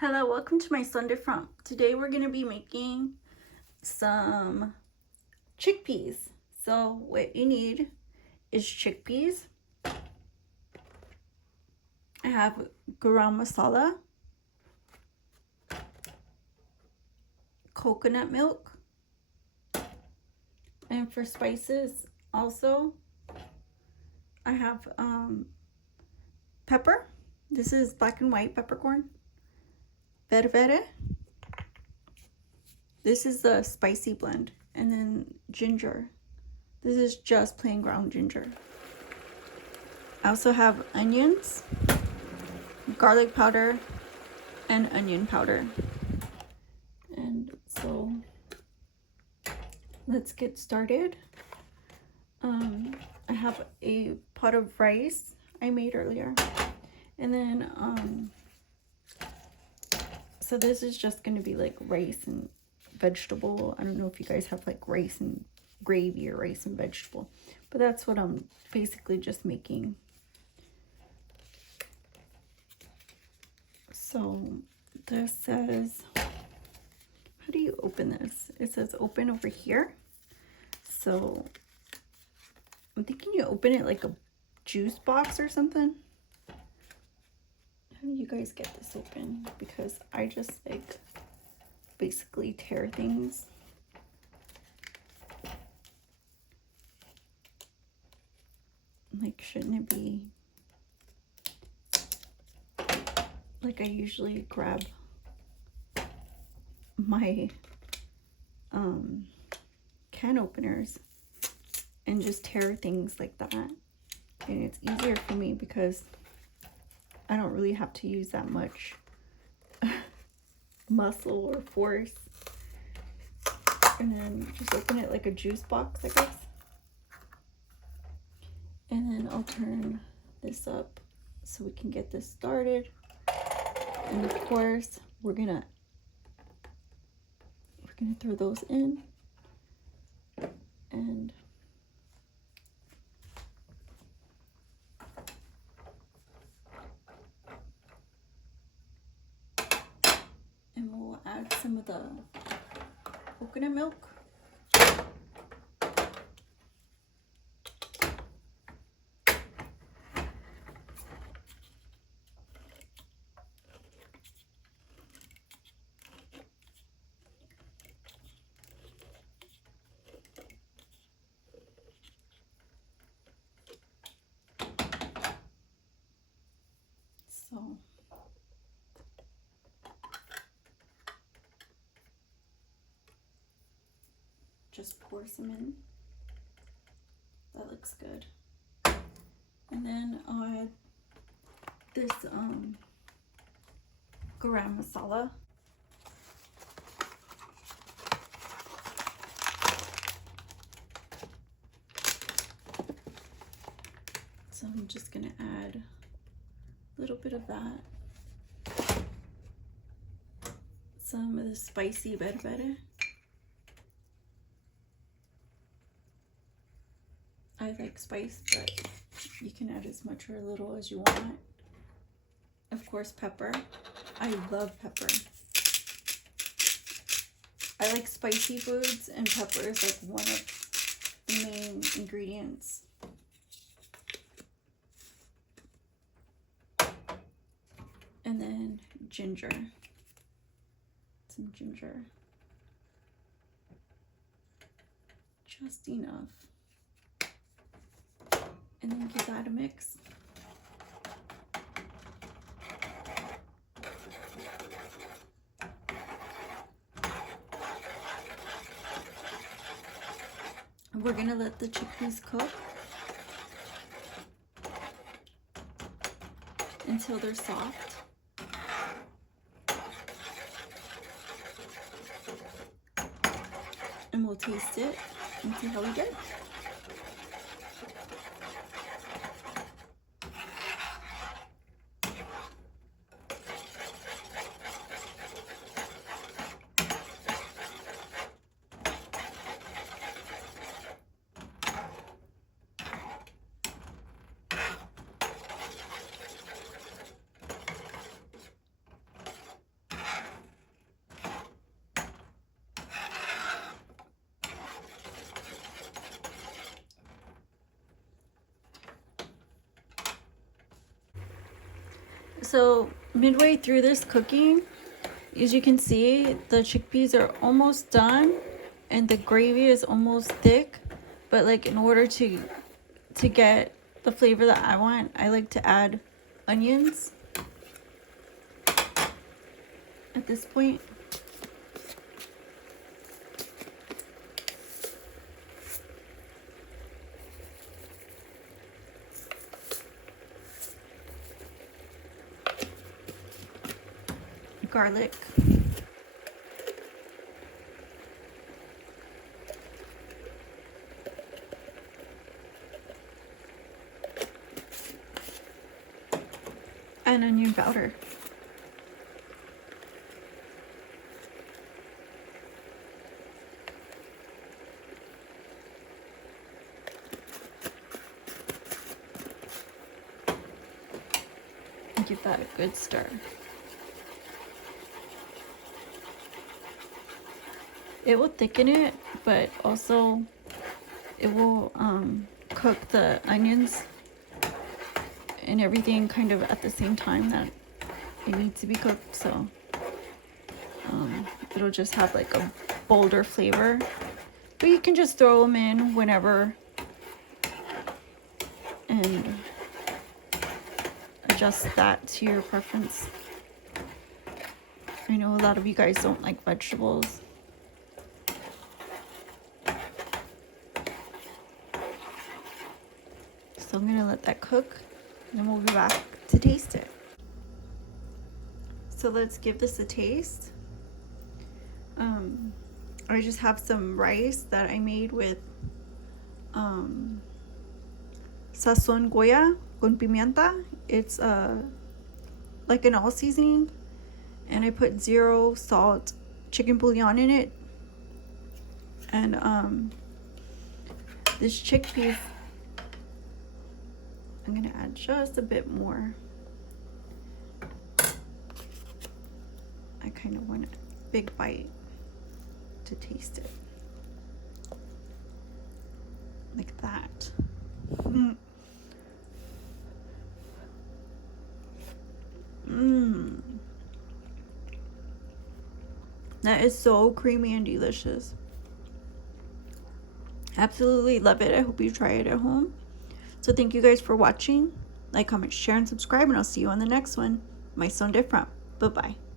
Hello, welcome to my Sunday Front. Today we're going to be making some chickpeas. So what you need is chickpeas. I have garam masala, coconut milk, and for spices also I have pepper. This is black and white peppercorn. Berbere. This is the spicy blend. And then ginger. This is just plain ground ginger. I also have onions, garlic powder, and onion powder. And so let's get started. I have a pot of rice I made earlier. And then so this is just going to be like rice and vegetable. I don't know if you guys have like rice and gravy or rice and vegetable, but that's what I'm basically just making. So this says, how do you open this? It says open over here. So I'm thinking you open it like a juice box or something. How do you guys get this open? Because I just like basically tear things. Like, shouldn't it be like I usually grab my can openers and just tear things like that, and it's easier for me because I don't really have to use that much muscle or force. And then just open it like a juice box, I guess. And then I'll turn this up so we can get this started. And of course, we're gonna throw those in. And we'll add some of the coconut milk. So just pour some in. That looks good. And then I'll add this garam masala. So I'm just gonna add a little bit of that. Some of the spicy berbere. I like spice, but you can add as much or a little as you want. Of course, pepper. I love pepper. I like spicy foods, and pepper is like one of the main ingredients. And then ginger. Some ginger. Just enough. And then give that a mix. We're gonna let the chickpeas cook until they're soft. And we'll taste it and see how we get. So midway through this cooking, as you can see, the chickpeas are almost done and the gravy is almost thick. But like in order to get the flavor that I want, I like to add onions at this point. Garlic. And onion powder. And give that a good stir. It will thicken it, but also it will cook the onions and everything kind of at the same time that it needs to be cooked. So it'll just have like a bolder flavor. But you can just throw them in whenever and adjust that to your preference. I know a lot of you guys don't like vegetables. So I'm gonna let that cook and then we'll be back to taste it. So let's give this a taste. I just have some rice that I made with sazon Goya con pimienta. It's like an all seasoning, and I put 0 salt chicken bouillon in it. And this chickpea, I'm gonna add just a bit more. I kind of want a big bite to taste it. Like that. That is so creamy and delicious. Absolutely love it. I hope you try it at home. So thank you guys for watching. Like, comment, share, and subscribe, and I'll see you on the next one. My son different. Bye-bye.